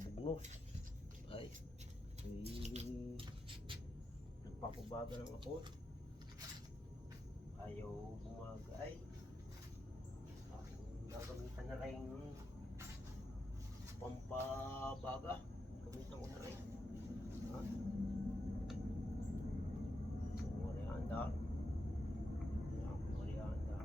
kabugnos. Ay, nagpapabaga ng ako. Ayaw bumagay. Gagamitan na rin pampabaga. Gamitan ko na rin. Ha? Marianda. Marianda.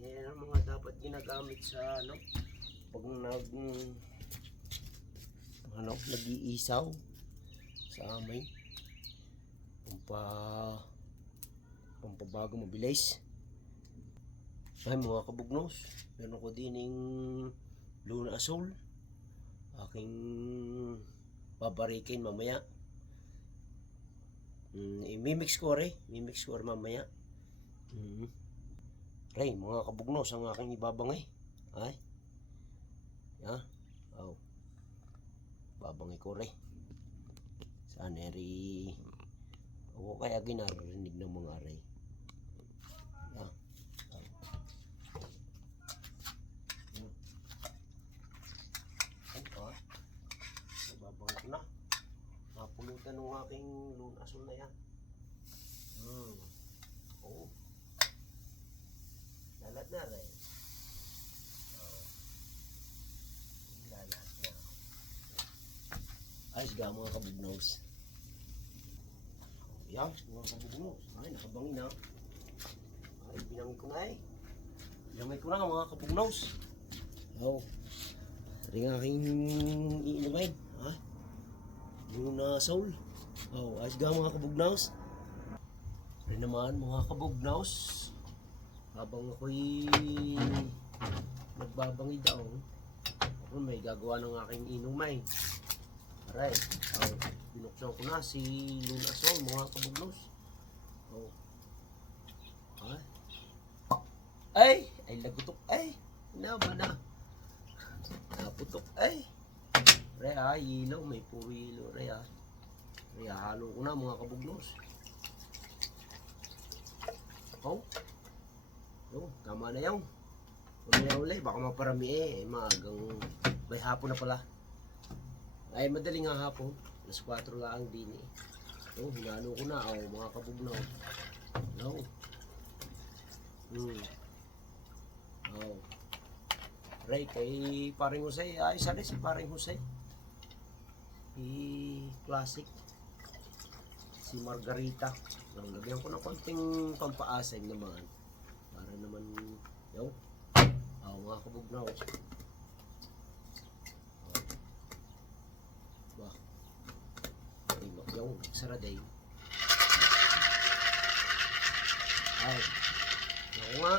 Yan ang mga dapat ginagamit sa pag nag-iisaw sa amin. Pampabago mabilis. Ay mga kabugnos, meron ko din yung Luna Azul. Aking babarikin mamaya. Mimix ko mamaya. Ray, mga kabugnos, ang aking ibabangay. Ay. Ya. Oh. Babangay ko ray. Sana rin. O kaya ginarinig ng mga ray. Ya. Oh. Babangay ko na. Napulutan ng aking Luna Azul na yan. Oh. Lalat na rin. Lalat na. Ayos ga mga kabugnos. Yan, mga kabugnos. Ay, nakabangin na. Ay, binangin ko na eh. Binangin ko na mga kabugnos. Oh. Ring aking iinumin. Ha? Luna Azul. Oh, ayos ga mga kabugnos. Rin naman mga kabugnos. Habang ako'y nagbabangid daw, may gagawa ng aking inumin. Aray, binuksan ko na si Luna Azul, mga kabugnos. Ay, lagutok, naba na. Naputok, Aray, ilaw, may puro ilaw, aray. Aray, halo ko na mga kabugnos. Tama na yung uli, baka maparami maagang may hapon na pala. Ay madaling nga hapon, alas 4 lang din hinalo ko na mga kabugnaw. Right, kay paring Jose, sana si paring Jose classic si Margarita. Lagyan ko na konting pampaasay naman para naman mga kabugnaw. Saraday. Ako nga.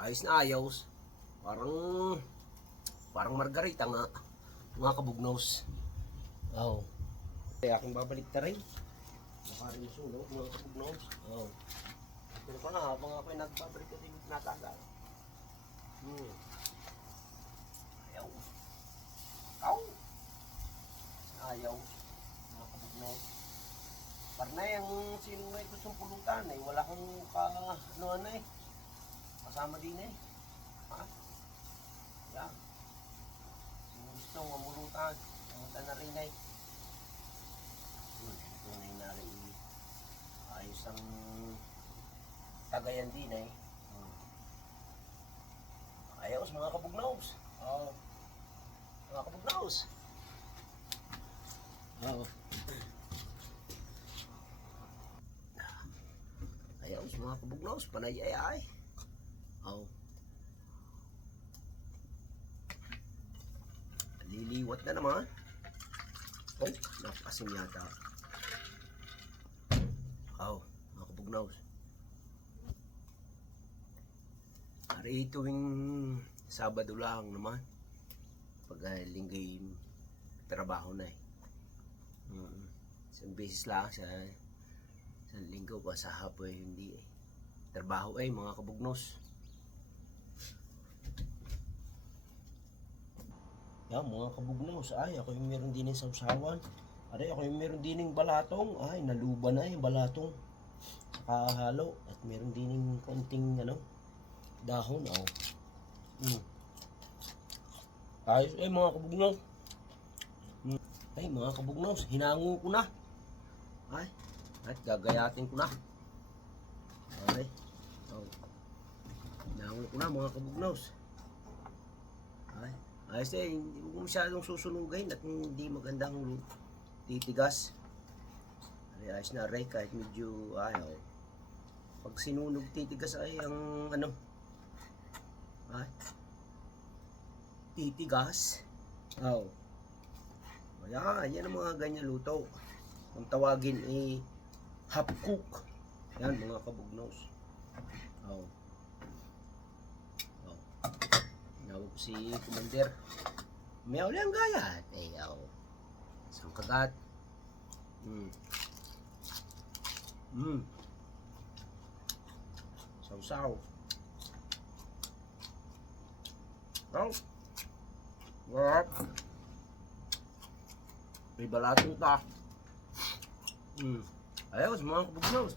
Ayos na ayos. Parang Margarita nga. Mga kabugnaws. Kaya aking babalik na rin. Nakarin yung sulok, mga kabugnaws. Pero pa nga, habang ako'y nagbabalik na rin natagal. Ayaw. Mga kabugnaws. Parang na yung sino nga gustong pulutan wala kong kasama din Yan. Sino gustong mamulutan, pumunta na rin tunay na rin ayos ang tagayan din ayos mga kabugnaws. Mga kabugnaws. mga kabugnos, panay ay. Oh. Liliwat na naman. Oh, napakasim yata. Oh, mga kabugnos. Ari tuwing Sabado lang naman. Pag linggoy trabaho na eh. Isang beses lang sa linggo pa sa hapon hindi eh. Trabaho ay mga kabugnos. Yan mga kabugnos, ay ako yung meron din ng sausawan. Aray ako yung meron din ng balatong. Ay naluban na yung balatong. Saka halo at meron din ng konting dahon. Oh. Ayos ay mga kabugnos. Ay mga kabugnos, hinango ko na. Ay, at gagayatin ko na. Ay, oh. Hinango ko na mga kabugnos. Ay, ayos eh, hindi mo masyadong susunugin at hindi magandang titigas. Ay, ayos na rin kahit medyo ayaw. Pag sinunog titigas ay ang ay, titigas. Oh. Yan ang mga ganyan luto. Ang tawagin ay half cook. Yan mga kabugnos. Oh. Oh. Nawag si Commander. May uli ang gayat. Eh, oh. Isang kagat. Saw-saw. Oh. What? May balatong ta. Ayos mga kabugnos.